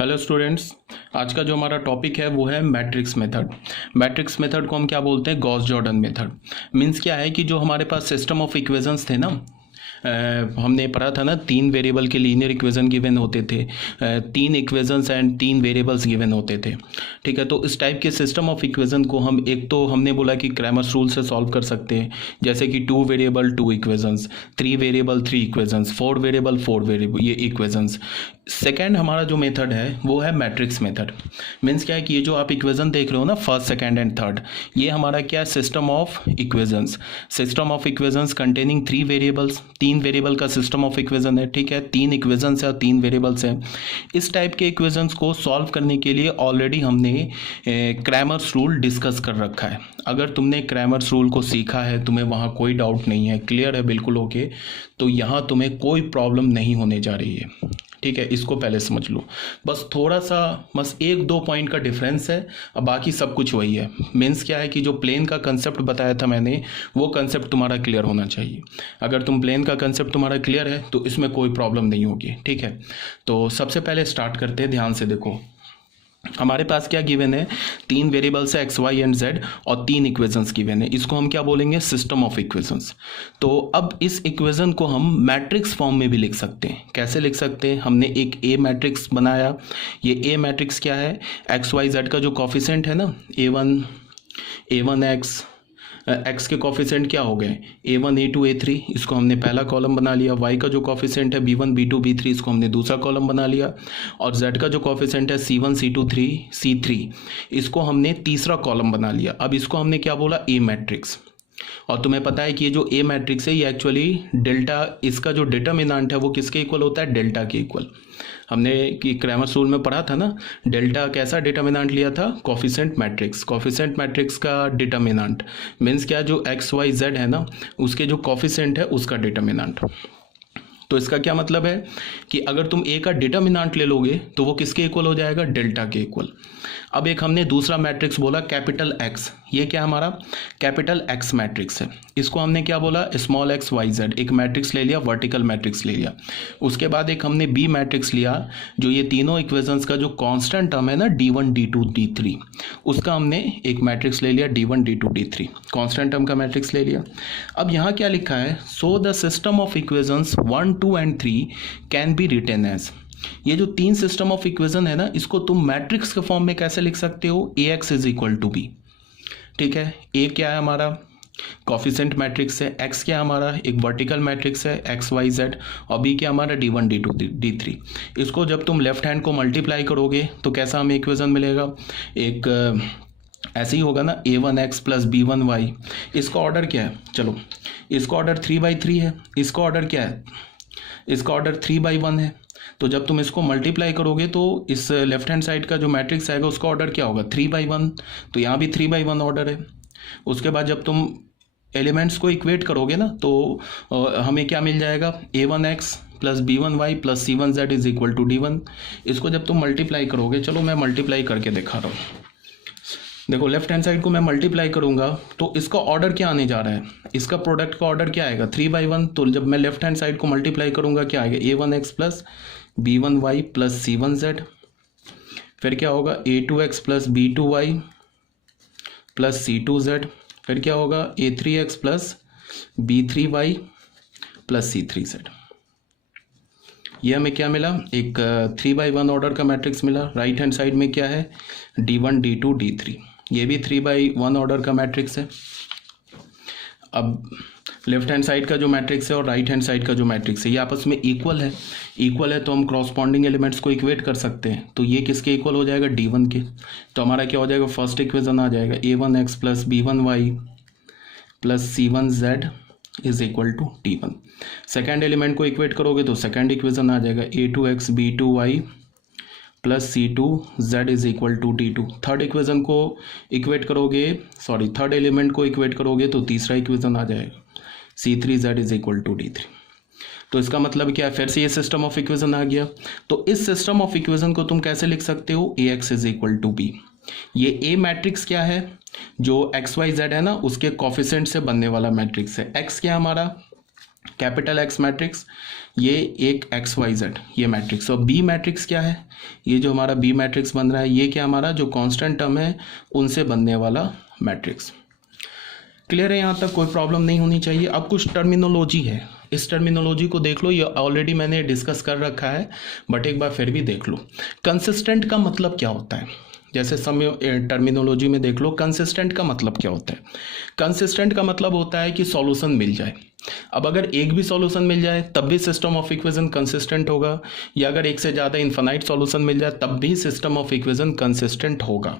Hello students. आज का जो हमारा टॉपिक है वो है मैट्रिक्स मेथड। मैट्रिक्स मेथड को हम क्या बोलते हैं? Gauss Jordan method. मीन्स क्या है कि जो हमारे पास सिस्टम ऑफ इक्वेशंस थे ना, हमने पढ़ा था ना, 3 वेरिएबल के लीनियर इक्वेशन गिवन होते थे, 3 इक्वेशंस एंड 3 वेरिएबल्स गिवन होते थे। ठीक है, तो इस टाइप के सिस्टम ऑफ इक्वेशन को हम एक तो हमने बोला कि क्रैमर्स रूल से सॉल्व कर सकते हैं, जैसे कि 2 variable 2 equations, 3 variable 3 equations, 4 variable 4 variable ये इक्वेशंस। सेकेंड हमारा जो मेथड है वो है मैट्रिक्स मेथड। मीन्स क्या है कि ये जो आप इक्वेशन देख रहे हो ना, फर्स्ट सेकेंड एंड थर्ड, ये हमारा क्या है? System of equations. System of equations containing 3 variables, 3 variable का सिस्टम ऑफ इक्वेशन है। ठीक है, 3 इक्वेशंस है, 3 वेरिएबल्स हैं। इस टाइप के इक्वेशंस को सॉल्व करने के लिए ऑलरेडी हमने क्रैमर्स रूल डिस्कस कर रखा है। अगर तुमने क्रैमर्स रूल को सीखा है, तुम्हें वहाँ कोई डाउट नहीं है, क्लियर है बिल्कुल ओके, तो यहाँ तुम्हें कोई प्रॉब्लम नहीं होने जा रही है। ठीक है, इसको पहले समझ लो। बस थोड़ा सा, बस 1-2 पॉइंट का डिफरेंस है, अब बाकी सब कुछ वही है। मीन्स क्या है कि जो प्लेन का कंसेप्ट बताया था मैंने, वो कंसेप्ट तुम्हारा क्लियर होना चाहिए। अगर तुम प्लेन का कंसेप्ट तुम्हारा क्लियर है तो इसमें कोई प्रॉब्लम नहीं होगी। ठीक है, तो सबसे पहले स्टार्ट करते हैं। ध्यान से देखो, हमारे पास क्या गिवन है? 3 वेरिएबल्स है, एक्स वाई एंड जेड, और 3 इक्वेशंस गिवन है। इसको हम क्या बोलेंगे? System of equations. तो अब इस इक्वेशन को हम मैट्रिक्स फॉर्म में भी लिख सकते हैं। कैसे लिख सकते हैं? हमने एक ए मैट्रिक्स बनाया। ये ए मैट्रिक्स क्या है? एक्स वाई जेड का जो कॉफिशेंट है ना, ए वन एक्स के कॉफिशेंट क्या हो गए? A1 A2 A3, इसको हमने पहला कॉलम बना लिया। वाई का जो कॉफिशेंट है B1 B2 B3, इसको हमने दूसरा कॉलम बना लिया। और Z का जो कॉफिशेंट है C1 C2 C3, इसको हमने तीसरा कॉलम बना लिया। अब इसको हमने क्या बोला? ए मैट्रिक्स। और तुम्हें पता है कि ये जो ए मैट्रिक्स है ये एक्चुअली डेल्टा, इसका जो डिटर्मिनेंट है वो किसके इक्वल होता है? डेल्टा के इक्वल। हमने कि क्रैमर्स रूल में पढ़ा था ना, डेल्टा कैसा डिटर्मिनेंट लिया था? Coefficient matrix. कोफिशिएंट मैट्रिक्स का डिटर्मिनेंट मीन्स क्या? जो एक्स वाई जेड है ना, उसके जो कोफिशिएंट है उसका डिटर्मिनेंट। तो इसका क्या मतलब है कि अगर तुम ए का डिटर्मिनेंट ले लोगे तो वो किसके इक्वल हो जाएगा? डेल्टा के इक्वल। अब एक हमने दूसरा मैट्रिक्स बोला कैपिटल एक्स। ये क्या हमारा? कैपिटल एक्स मैट्रिक्स है। इसको हमने क्या बोला? Small X Y Z. एक मैट्रिक्स ले लिया, वर्टिकल मैट्रिक्स ले लिया। उसके बाद एक हमने बी मैट्रिक्स लिया, जो ये तीनों इक्वेशंस का जो कांस्टेंट टर्म है ना, D1 D2 D3, उसका हमने एक मैट्रिक्स ले लिया, D1 D2 D3, constant term का मैट्रिक्स ले लिया। अब यहाँ क्या लिखा है? So the system of equations 1 2 and 3 can be written as. ये जो 3 सिस्टम ऑफ इक्वेशन है ना, इसको तुम मैट्रिक्स के फॉर्म में कैसे लिख सकते हो? Ax is equal to B. ठीक है, ए क्या है हमारा? कॉफिशेंट मैट्रिक्स है। एक्स क्या हमारा? एक वर्टिकल मैट्रिक्स है, एक्स वाई जेड। और बी क्या हमारा? D1 D2 D3। इसको जब तुम लेफ्ट हैंड को मल्टीप्लाई करोगे तो कैसा हमें इक्वेशन मिलेगा? एक ऐसे ही होगा ना, A1x प्लस B1y। इसका ऑर्डर क्या है? चलो, इसका ऑर्डर 3/3 है। इसका ऑर्डर क्या है? इसका ऑर्डर 3/1 है। तो जब तुम इसको मल्टीप्लाई करोगे तो इस लेफ्ट हैंड साइड का जो मैट्रिक्स आएगा उसका ऑर्डर क्या होगा? 3/1। तो यहाँ भी 3/1 ऑर्डर है। उसके बाद जब तुम एलिमेंट्स को इक्वेट करोगे ना, तो हमें क्या मिल जाएगा? A1x plus B1y plus C1z is equal to D1। इसको जब तुम मल्टीप्लाई करोगे, चलो मैं मल्टीप्लाई करके दिखा रहा हूँ। देखो, लेफ्ट हैंड साइड को मैं मल्टीप्लाई करूंगा तो इसका ऑर्डर क्या आने जा रहा है? इसका प्रोडक्ट का ऑर्डर क्या आएगा? 3/1। तो जब मैं लेफ्ट हैंड साइड को मल्टीप्लाई करूंगा क्या आएगा? A1x plus B1y plus C1z। फिर क्या होगा? A2x plus B2y plus C2z। फिर क्या होगा? A3x plus B3y plus C3z। ये हमें क्या मिला? एक 3/1 ऑर्डर का मैट्रिक्स मिला। राइट हैंड साइड में क्या है? D1 D2 D3। ये भी 3/1 ऑर्डर का मैट्रिक्स है। अब लेफ्ट हैंड साइड का जो मैट्रिक्स है और राइट हैंड साइड का जो मैट्रिक्स है, ये आपस में इक्वल है। इक्वल है तो हम क्रॉसपॉन्डिंग एलिमेंट्स को इक्वेट कर सकते हैं। तो ये किसके इक्वल हो जाएगा? D1 के। तो हमारा क्या हो जाएगा? फर्स्ट इक्वेशन आ जाएगा A1x plus B1y plus C1z is equal to D1। Second element को इक्वेट करोगे तो सेकेंड इक्वेशन आ जाएगा A2x B2y plus C2z is equal to D2। Third equation को इक्वेट करोगे, सॉरी, थर्ड एलिमेंट को इक्वेट करोगे तो तीसरा इक्वेशन आ जाएगा C3z is equal to D3। तो इसका मतलब क्या है? फिर से ये सिस्टम ऑफ इक्वेशन आ गया। तो इस सिस्टम ऑफ इक्वेशन को तुम कैसे लिख सकते हो? Ax is equal to B. ये ए मैट्रिक्स क्या है? जो एक्स वाई जेड है ना, उसके कॉफिशेंट से बनने वाला मैट्रिक्स है। एक्स क्या हमारा? Capital x matrix. ये एक एक्स वाई जेड ये मैट्रिक्स, और बी मैट्रिक्स क्या है, ये जो हमारा बी मैट्रिक्स बन रहा है ये क्या हमारा जो कांस्टेंट टर्म है उनसे बनने वाला मैट्रिक्स। क्लियर है, यहाँ तक कोई प्रॉब्लम नहीं होनी चाहिए। अब कुछ टर्मिनोलॉजी है, इस टर्मिनोलॉजी को देख लो, ये ऑलरेडी मैंने डिस्कस कर रखा है बट एक बार फिर भी देख लो। कंसिस्टेंट का मतलब क्या होता है, जैसे समय टर्मिनोलॉजी में देख लो कंसिस्टेंट का मतलब क्या होता है। कंसिस्टेंट का मतलब होता है कि सॉल्यूशन मिल जाए। अब अगर एक भी सॉल्यूशन मिल जाए तब भी सिस्टम ऑफ इक्वेशन कंसिस्टेंट होगा, या अगर एक से ज़्यादा इन्फिनाइट सॉल्यूशन मिल जाए तब भी सिस्टम ऑफ इक्वेशन कंसिस्टेंट होगा।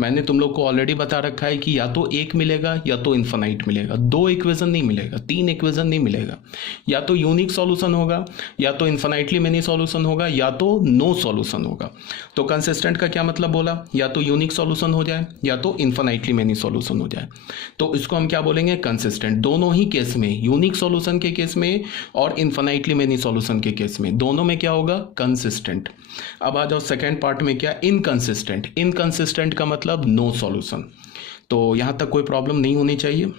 मैंने तुम लोग को ऑलरेडी बता रखा है कि या तो एक मिलेगा या तो इन्फिनाइट मिलेगा, दो इक्वेशन नहीं मिलेगा, तीन इक्वेशन नहीं मिलेगा, या तो यूनिक सॉल्यूशन होगा, या तो इन्फिनाइटली मेनी सॉल्यूशन होगा, या तो नो सॉल्यूशन होगा। तो कंसिस्टेंट का क्या मतलब बोला, या तो यूनिक सॉल्यूशन हो जाए या तो इन्फिनाइटली मेनी सॉल्यूशन हो जाए, तो इसको हम क्या बोलेंगे कंसिस्टेंट। दोनों ही केस में, यूनिक सॉल्यूशन के केस में और इनफिनाइटली मेनी सॉल्यूशन के केस में, दोनों में क्या होगा कंसिस्टेंट। अब आ जाओ सेकंड पार्ट में, क्या इनकंसिस्टेंट। इनकंसिस्टेंट का मतलब नो सॉल्यूशन। तो यहां तक कोई प्रॉब्लम नहीं होनी चाहिए,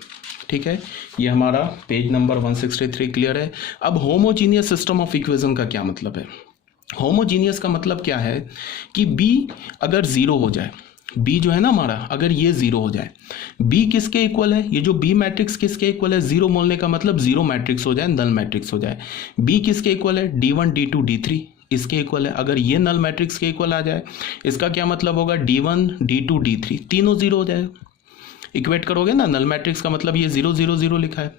ठीक है। ये हमारा पेज नंबर 163 क्लियर है। अब होमोजीनियस सिस्टम ऑफ इक्वेशन का क्या मतलब है। होमोजीनियस का मतलब क्या है कि बी अगर जीरो हो जाए, बी जो है ना हमारा, अगर ये जीरो हो जाए, बी किसके इक्वल है, ये जो बी मैट्रिक्स किसके इक्वल है, जीरो बोलने का मतलब जीरो मैट्रिक्स हो जाए, नल मैट्रिक्स हो जाए। बी किसके इक्वल है, D1 D2 D3 इसके इक्वल है। अगर ये नल मैट्रिक्स के इक्वल आ जाए, इसका क्या मतलब होगा, D1 D2 D3 तीनों जीरो हो जाए। इक्वेट करोगे ना, नल मैट्रिक्स का मतलब ये 0 0 0 लिखा है,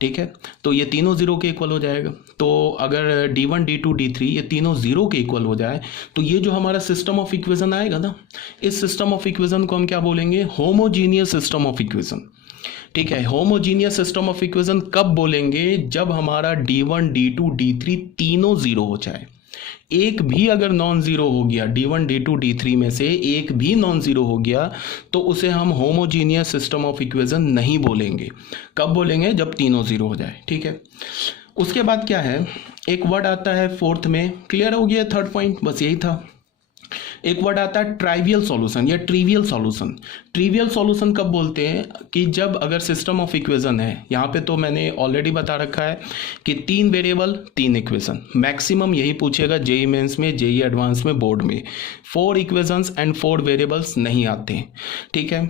ठीक है, तो ये तीनों जीरो के इक्वल हो जाएगा। तो अगर D1 D2 D3 ये तीनों जीरो के इक्वल हो जाए तो ये जो हमारा सिस्टम ऑफ इक्वेशन आएगा ना, इस सिस्टम ऑफ इक्वेशन को हम क्या बोलेंगे, होमोजीनियस सिस्टम ऑफ इक्वेशन, ठीक है। होमोजीनियस सिस्टम ऑफ इक्वेशन कब बोलेंगे, जब हमारा D1 D2 D3 तीनों जीरो हो जाए। एक भी अगर नॉन जीरो हो गया, D1 D2 D3 में से एक भी नॉन जीरो हो गया तो उसे हम होमोजीनियस सिस्टम ऑफ इक्वेशन नहीं बोलेंगे। कब बोलेंगे, जब तीनों जीरो हो जाए, ठीक है। उसके बाद क्या है, एक वर्ड आता है फोर्थ में, क्लियर हो गया थर्ड पॉइंट, बस यही था। एक वर्ड आता है ट्राइवियल सॉल्यूशन या ट्रिवियल सॉल्यूशन। ट्रिवियल सॉल्यूशन कब बोलते हैं कि जब अगर सिस्टम ऑफ इक्वेशन है, यहाँ पे तो मैंने ऑलरेडी बता रखा है कि 3 वेरिएबल 3 इक्वेशन, मैक्सिमम यही पूछेगा जेईई मेंस में, जेईई एडवांस में, बोर्ड में 4 इक्वेशंस एंड 4 वेरिएबल्स नहीं आते हैं, ठीक है।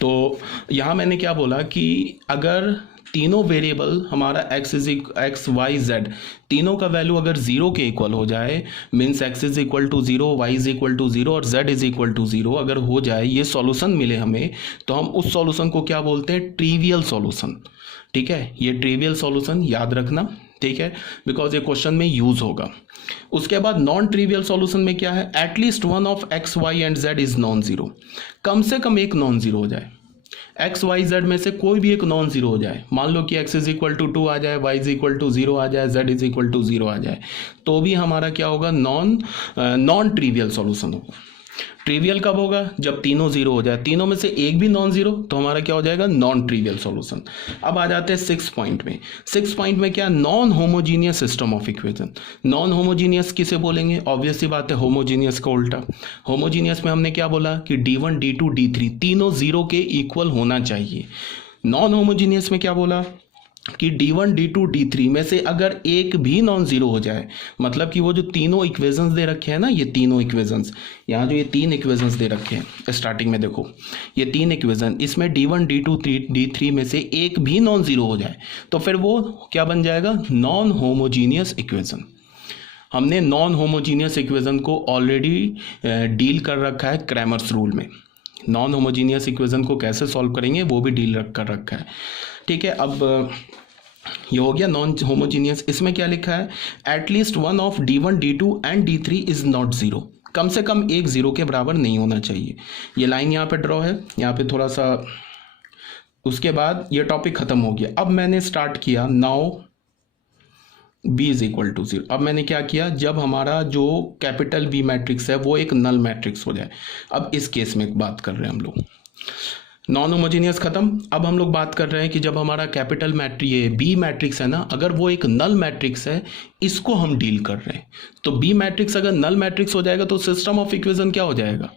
तो यहाँ मैंने क्या बोला कि अगर तीनों वेरिएबल हमारा एक्स वाई जेड तीनों का वैल्यू अगर जीरो के इक्वल हो जाए, means x is equal to zero, y is equal to zero और z is equal to zero अगर हो जाए, ये सॉल्यूशन मिले हमें, तो हम उस सॉल्यूशन को क्या बोलते हैं, ट्रिवियल सॉल्यूशन, ठीक है। ये ट्रिवियल सॉल्यूशन याद रखना, ठीक है, बिकॉज ये क्वेश्चन में यूज होगा। उसके बाद नॉन ट्रिवियल सॉल्यूशन में क्या है, at least one of x y and z is non zero, कम से कम एक नॉन जीरो हो जाए। एक्स वाई जेड में से कोई भी एक नॉन जीरो हो जाए, मान लो कि एक्स इज इक्वल टू 2 आ जाए, वाई इज इक्वल टू 0 आ जाए, जेड इज इक्वल टू 0 आ जाए, तो भी हमारा क्या होगा, नॉन ट्रिवियल सॉल्यूशन होगा। ट्रिवियल कब होगा, जब तीनों जीरो हो जाए, तीनों में से एक भी नॉन जीरो, तो हमारा क्या हो जाएगा, नॉन ट्रिवियल सॉल्यूशन। अब आ जाते हैं 6 पॉइंट में। 6 पॉइंट में क्या, non homogeneous system of equation. Non homogeneous किसे बोलेंगे, ऑब्वियस सी बात है होमोजीनियस का उल्टा। होमोजीनियस में हमने क्या बोला कि D1 D2 D3 तीनों जीरो के इक्वल होना चाहिए। नॉन होमोजीनियस में क्या बोला कि D1 D2 D3 में से अगर एक भी नॉन जीरो हो जाए, मतलब कि वो जो तीनों इक्वेशंस दे रखे हैं ना, ये तीनों इक्वेशंस, यहाँ जो ये 3 इक्वेशंस दे रखे हैं स्टार्टिंग में देखो, ये 3 इक्वेशन, इसमें D1 D2 D3 में से एक भी नॉन जीरो हो जाए तो फिर वो क्या बन जाएगा, नॉन होमोजीनियस इक्वेशन। हमने नॉन होमोजीनियस इक्वेशन को ऑलरेडी डील कर रखा है क्रैमर्स रूल में। नॉन होमोजीनियस इक्वेशन को कैसे सॉल्व करेंगे वो भी डील कर रखा है, ठीक है। अब ये हो गया नॉन होमोजीनियस। इसमें क्या लिखा है, at least one of D1 D2 and D3 is not zero, कम से कम एक जीरो के बराबर नहीं होना चाहिए। ये लाइन यहाँ पे ड्रॉ है, यहाँ पे थोड़ा सा, उसके बाद ये टॉपिक खत्म हो गया। अब मैंने स्टार्ट किया now B is equal to 0। अब मैंने क्या किया, जब हमारा जो कैपिटल B मैट्रिक्स है वो एक नल मैट्रिक्स हो जाए। अब इस केस में बात कर रहे हैं हम लोग, नॉन होमोजीनियस खत्म। अब हम लोग बात कर रहे हैं कि जब हमारा कैपिटल ये बी मैट्रिक्स है ना, अगर वो एक नल मैट्रिक्स है, इसको हम डील कर रहे हैं। तो बी मैट्रिक्स अगर नल मैट्रिक्स हो जाएगा तो सिस्टम ऑफ इक्वेशन क्या हो जाएगा,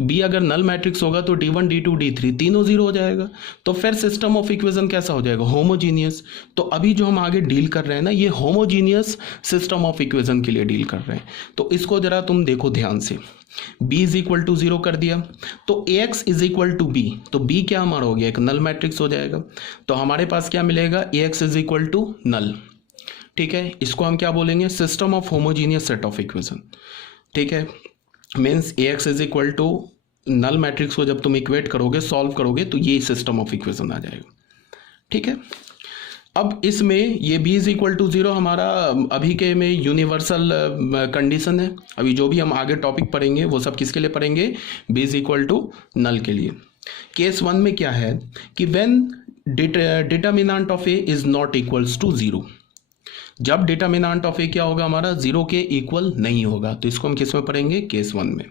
बी अगर नल मैट्रिक्स होगा तो D1 D2 D3 तीनों जीरो हो जाएगा, तो फिर सिस्टम ऑफ इक्वेशन कैसा हो जाएगा, होमोजीनियस। तो अभी जो हम आगे डील कर रहे हैं ना, ये होमोजीनियस सिस्टम ऑफ इक्वेशन के लिए डील कर रहे हैं। तो इसको जरा तुम देखो ध्यान से, b इज इक्वल टू 0 कर दिया तो ax is equal to b, तो b क्या हमारा हो गया, एक नल मैट्रिक्स हो जाएगा। तो हमारे पास क्या मिलेगा, ax is equal to null. ठीक है, इसको हम क्या बोलेंगे, system of homogeneous set of equation. ठीक है, means ax is equal to null matrix को जब तुम इक्वेट करोगे, सॉल्व करोगे, तो ये सिस्टम ऑफ इक्वेशन आ जाएगा। ठीक है, अब इसमें ये b इज इक्वल टू 0 हमारा अभी के में यूनिवर्सल कंडीशन है। अभी जो भी हम आगे टॉपिक पढ़ेंगे वो सब किसके लिए पढ़ेंगे, b is equal to null के लिए। केस 1 में क्या है कि when determinant of a is not equals to 0, जब डिटर्मिनेंट ऑफ a क्या होगा हमारा, 0 के इक्वल नहीं होगा। तो इसको हम किस में पढ़ेंगे, केस 1 में।